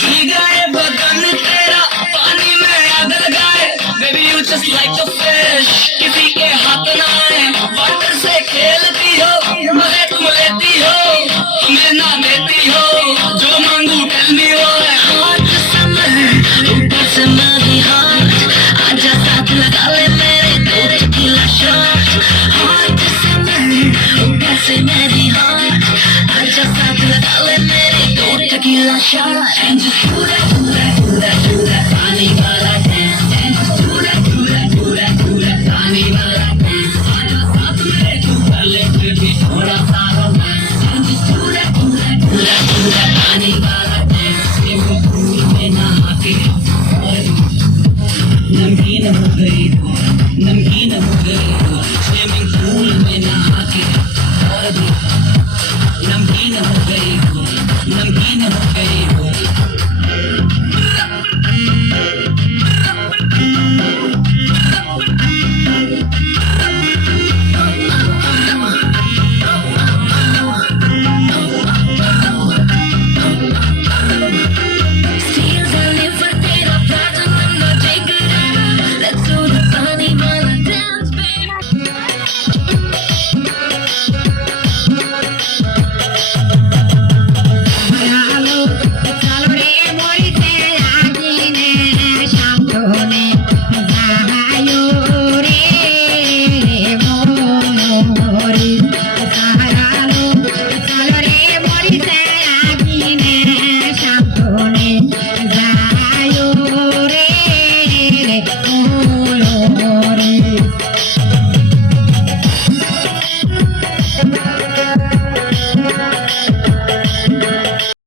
भीगाए बदन तेरा पानी में आग लगाए, baby you just like a fish, किसी के हाथ ना आए, वाटर से खेलती हो, मजे तुम लेती हो, हमें ना देती हो, जो मांगू टेल मी व्हाई। हाथ से मैं ऊपर से मैं भी हाथ, आजा साथ लगा ले मेरे दो टेकीला शॉट। हाथ से मैं ऊपर से मैं भी हाथ, आजा साथ लगा ले मेरे दो tequila shot. And just do that, do that, do that, do that, पानी वाला dance। And just do that, do that, do that, do that, पानी वाला dance। आजा साथ मेरे तू कर ले फिर भी थोड़ा सा romance। And just do that, do that, do that, do that, पानी वाला dance। स्विमिंग पूल में नहा के नमकीन हो गई, नमकीन हो गई, स्विमिंग पूल में नहा के और भी नमकीन हो गई, नमकीन हो गई।